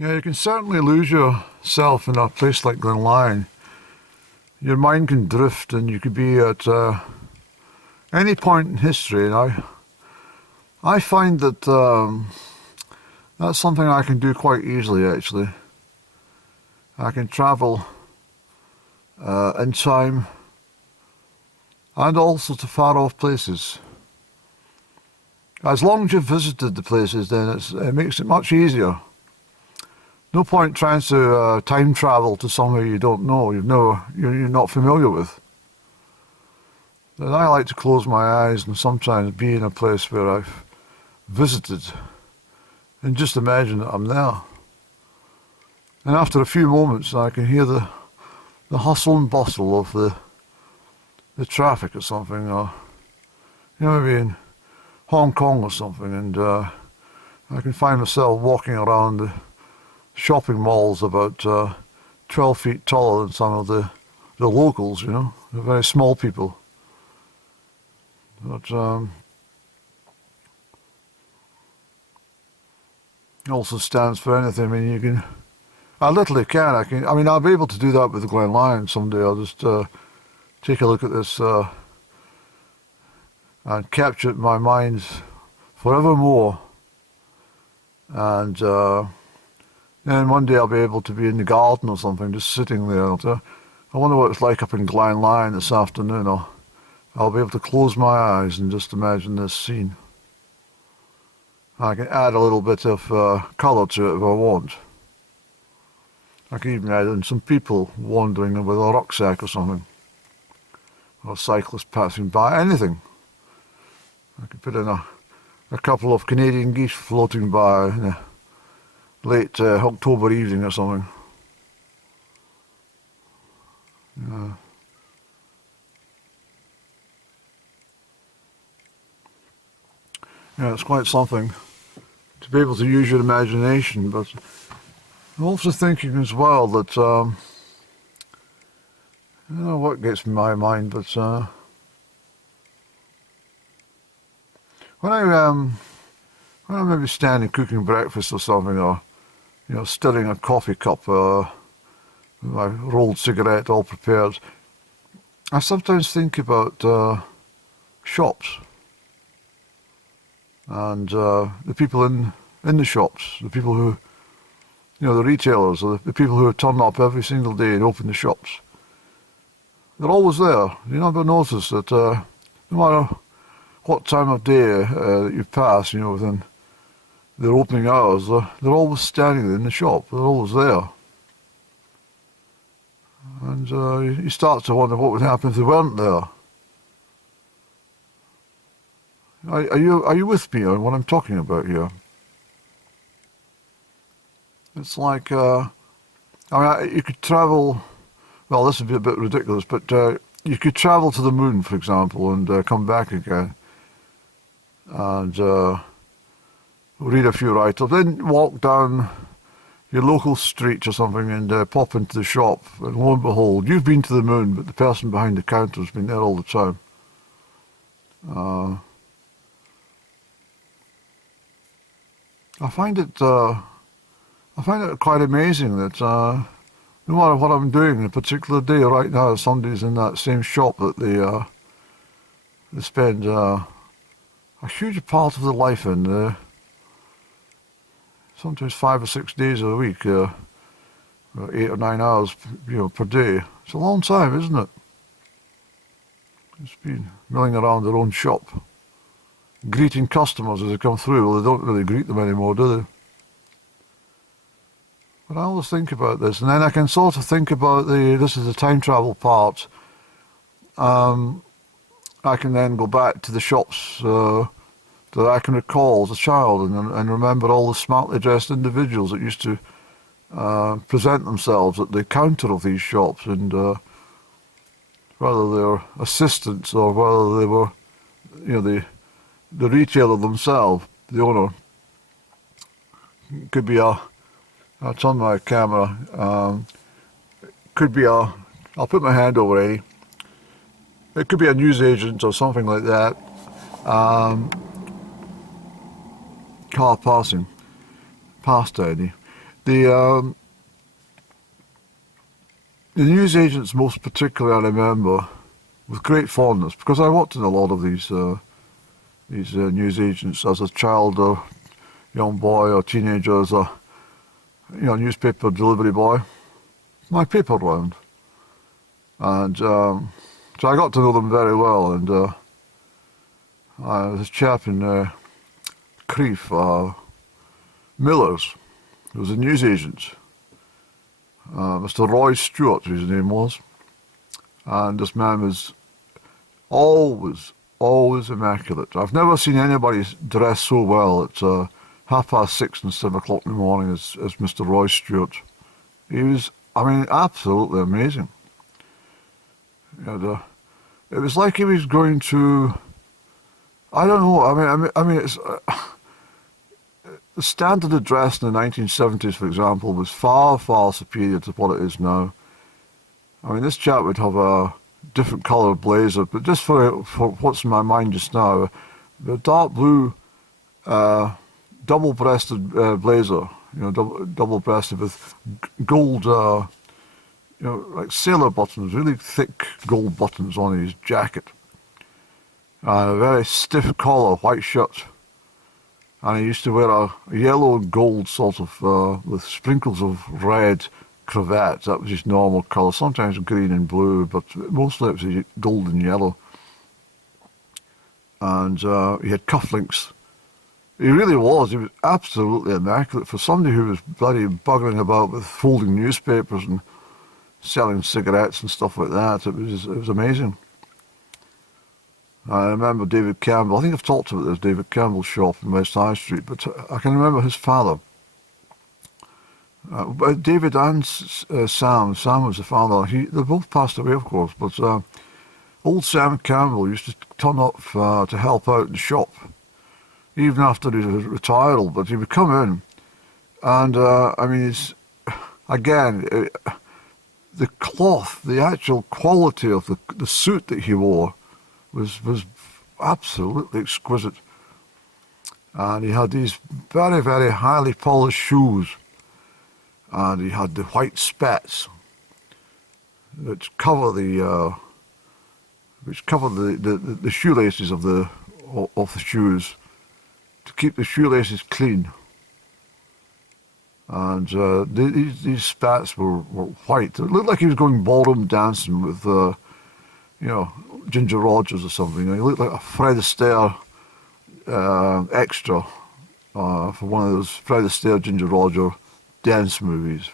Yeah, you can certainly lose yourself in a place like Glen Lyon. Your mind can drift and you could be at any point in history. And I find that that's something I can do quite easily, actually. I can travel in time and also to far-off places. As long as you've visited the places, then it makes it much easier. No point trying to time travel to somewhere you don't know, you're not familiar with. And I like to close my eyes and sometimes be in a place where I've visited and just imagine that I'm there. And after a few moments, I can hear the hustle and bustle of the traffic or something, or maybe in Hong Kong or something, and I can find myself walking around the shopping malls about 12 feet taller than some of the locals, the very small people. But also stands for anything. I mean, I literally can. I'll be able to do that with the Glen Lyon someday. I'll just take a look at this and capture it in my mind forevermore. And then one day I'll be able to be in the garden or something, just sitting there. I wonder what it's like up in Glen Lyon this afternoon. I'll be able to close my eyes and just imagine this scene. I can add a little bit of colour to it if I want. I can even add in some people wandering with a rucksack or something. Or a cyclist passing by, anything. I could put in a couple of Canadian geese floating by in a late October evening or something. Yeah, it's quite something to be able to use your imagination, but I'm also thinking as well that, I don't know what gets in my mind, but when I'm maybe standing cooking breakfast or something, or stirring a coffee cup, with my rolled cigarette all prepared, I sometimes think about shops and the people in the shops, the people who, the retailers, or the people who turn up every single day and open the shops. They're always there. You never notice that no matter what time of day that you pass, within their opening hours, they're always standing in the shop. They're always there. And you start to wonder what would happen if they weren't there. Are you with me on what I'm talking about here? It's like, you could travel, well, this would be a bit ridiculous, but you could travel to the moon, for example, and come back again, and read a few write-ups, then walk down your local street or something and pop into the shop, and lo and behold, you've been to the moon, but the person behind the counter has been there all the time. I find it quite amazing that no matter what I'm doing in a particular day, right now somebody's in that same shop that they spend a huge part of their life in, sometimes 5 or 6 days a week, 8 or 9 hours, per day. It's a long time, isn't it? Just been milling around their own shop, greeting customers as they come through. Well, they don't really greet them anymore, do they? But I always think about this, and then I can sort of think about this is the time travel part. I can then go back to the shops that I can recall as a child and remember all the smartly dressed individuals that used to present themselves at the counter of these shops, and whether they were assistants or whether they were, the retailer themselves, the owner. Could be I'll turn my camera, could be I'll put my hand over Eddie. It could be a newsagent or something like that. Car passing past Eddie. The the newsagents, most particularly, I remember with great fondness, because I worked in a lot of these newsagents as a child or young boy or teenager, as a newspaper delivery boy. My paper round, and so I got to know them very well. And this chap in Crieff, Miller's, who was a newsagent, Mr. Roy Stewart, his name was, and this man was always immaculate. I've never seen anybody dress so well at 6:30 and 7 o'clock in the morning as Mr. Roy Stewart. He was, absolutely amazing. And, it was like he was going to, I don't know, it's, the standard of dress in the 1970s, for example, was far, far superior to what it is now. This chap would have a different colour blazer, but just for what's in my mind just now, the dark blue double-breasted blazer, double-breasted with gold, like sailor buttons, really thick gold buttons on his jacket, and a very stiff collar, white shirt. And he used to wear a yellow and gold sort of, with sprinkles of red cravat. That was his normal colour, sometimes green and blue, but mostly it was gold and yellow. And he had cufflinks. He was absolutely immaculate. For somebody who was bloody buggering about with folding newspapers and selling cigarettes and stuff like that, it was amazing. I remember David Campbell. I think I've talked about this David Campbell's shop in West High Street, but I can remember his father. David and Sam. Sam was the father. They both passed away, of course, but old Sam Campbell used to turn up to help out in the shop, even after he was retired. But he would come in, and the cloth, the actual quality of the suit that he wore was absolutely exquisite. And he had these very, very highly polished shoes, and he had the white spats which cover the shoelaces of the shoes, to keep the shoelaces clean. And these spats were white. It looked like he was going ballroom dancing with Ginger Rogers or something. He looked like a Fred Astaire extra for one of those Fred Astaire, Ginger Rogers dance movies.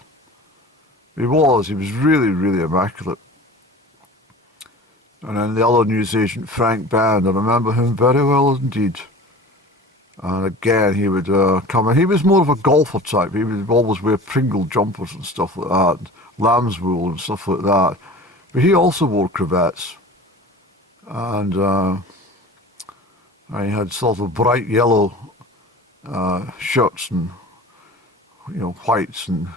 He was really, really immaculate. And then the other newsagent, Frank Band, I remember him very well indeed. And again, he would come in. He was more of a golfer type. He would always wear Pringle jumpers and stuff like that, lamb's wool and stuff like that. But he also wore cravats. And he had sort of bright yellow shirts and whites and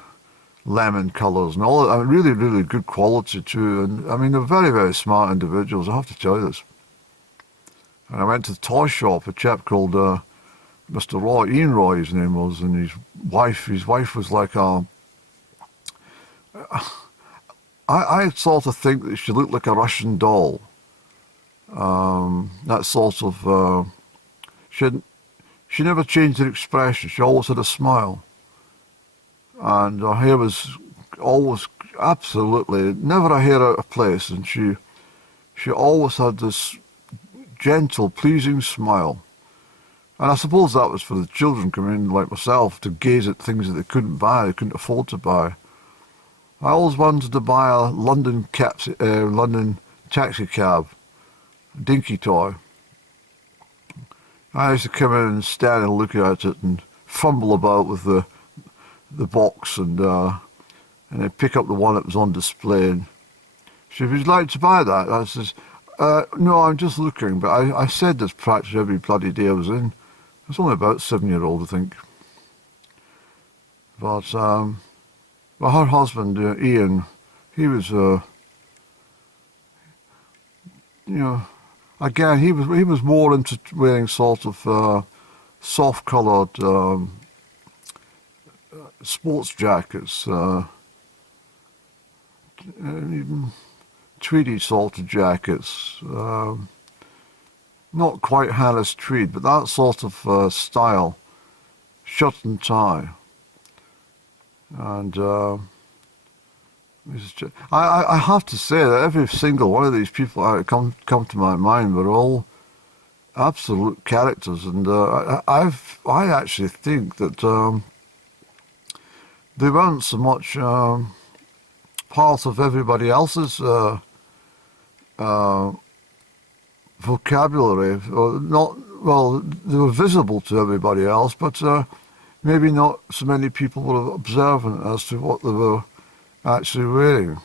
lemon colours and all that. Really, really good quality too. And they're very, very smart individuals, I have to tell you this. And I went to the toy shop, a chap called Mr. Roy, Ian Roy his name was, and his wife was like I sort of think that she looked like a Russian doll. That sort of, she never changed her expression. She always had a smile. And her hair was always absolutely, never a hair out of place. And she always had this gentle, pleasing smile. And I suppose that was for the children coming in like myself to gaze at things that they couldn't buy, they couldn't afford to buy. I always wanted to buy a London taxi cab, dinky toy. I used to come in and stand and look at it and fumble about with the box and then pick up the one that was on display. And she said, "Would you like to buy that?" I says, "No, I'm just looking." But I said this practically every bloody day I was in. I was only about 7-year-old, I think. But her husband, Ian, he was, again, he was more into wearing sort of soft-coloured sports jackets, even tweedy sort of jackets. Not quite Harris tweed, but that sort of style, shirt and tie. And I have to say that every single one of these people that come to my mind were all absolute characters, and I actually think that they weren't so much part of everybody else's vocabulary, or not. Well, they were visible to everybody else, but maybe not so many people were observant as to what they were actually wearing.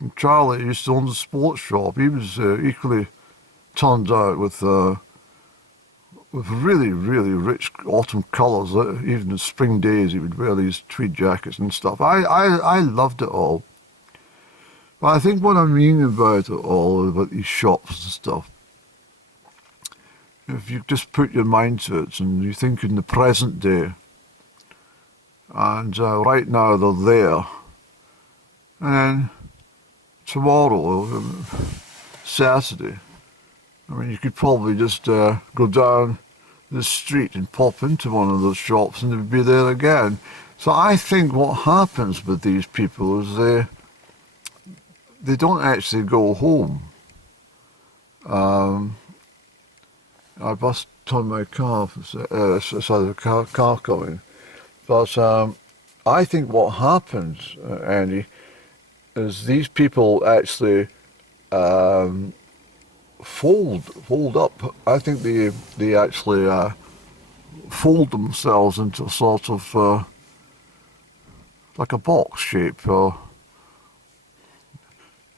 And Charlie used to own the sports shop. He was equally turned out with really, really rich autumn colours. Even in spring days, he would wear these tweed jackets and stuff. I loved it all. But I think what I mean about it all, about these shops and stuff, if you just put your mind to it and you think in the present day, and right now they're there, and then tomorrow, Saturday, I mean, you could probably just go down the street and pop into one of those shops and they'd be there again. So I think what happens with these people is they don't actually go home. I must turn my car, sorry, the car going. But I think what happens, Andy, is these people actually fold up. I think they actually fold themselves into a sort of like a box shape, or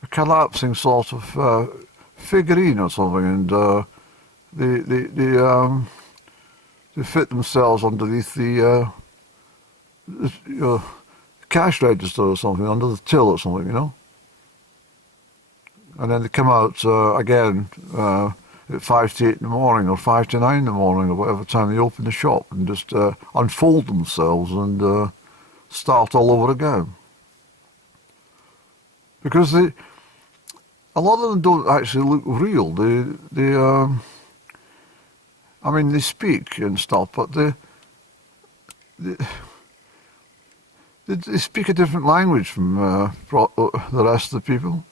a collapsing sort of figurine or something, and they fit themselves underneath the cash register or something, under the till or something, you know. And then they come out again at 5 to 8 in the morning, or 5 to 9 in the morning, or whatever time they open the shop, and just unfold themselves and start all over again. Because a lot of them don't actually look real. I mean, they speak and stuff, but they speak a different language from the rest of the people.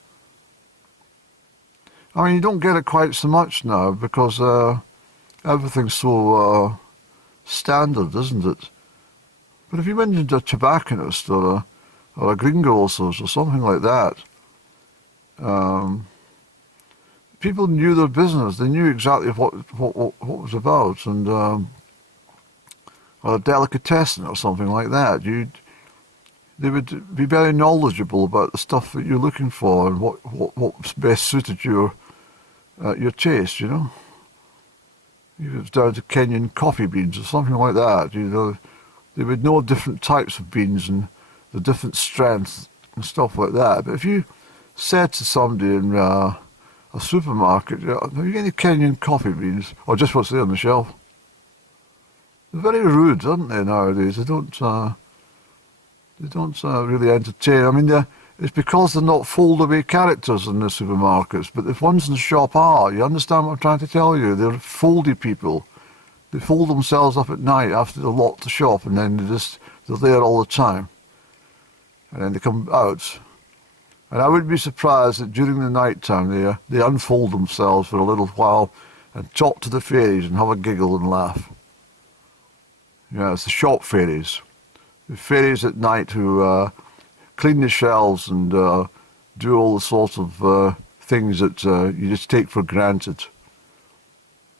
I mean, you don't get it quite so much now because everything's so standard, isn't it? But if you went into a tobacconist or a greengrocers or something like that, people knew their business. They knew exactly what was about, and or a delicatessen or something like that. They would be very knowledgeable about the stuff that you're looking for and what's best suited your taste, you know. If it was down to Kenyan coffee beans or something like that, you know, they would know different types of beans and the different strengths and stuff like that. But if you said to somebody in a supermarket, have you got any Kenyan coffee beans, or just what's there on the shelf? They're very rude, aren't they, nowadays? They don't really entertain. I mean, it's because they're not fold-away characters in the supermarkets, but the ones in the shop are. You understand what I'm trying to tell you? They're foldy people. They fold themselves up at night after they lock the shop, and then they're there all the time. And then they come out. And I wouldn't be surprised that during the night time they unfold themselves for a little while and talk to the fairies and have a giggle and laugh. Yeah, it's the shop fairies. The fairies at night who clean the shelves and do all the sorts of things that you just take for granted.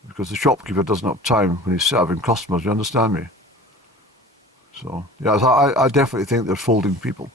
Because the shopkeeper doesn't have time when he's serving customers, you understand me? So, yes, I definitely think they're folding people.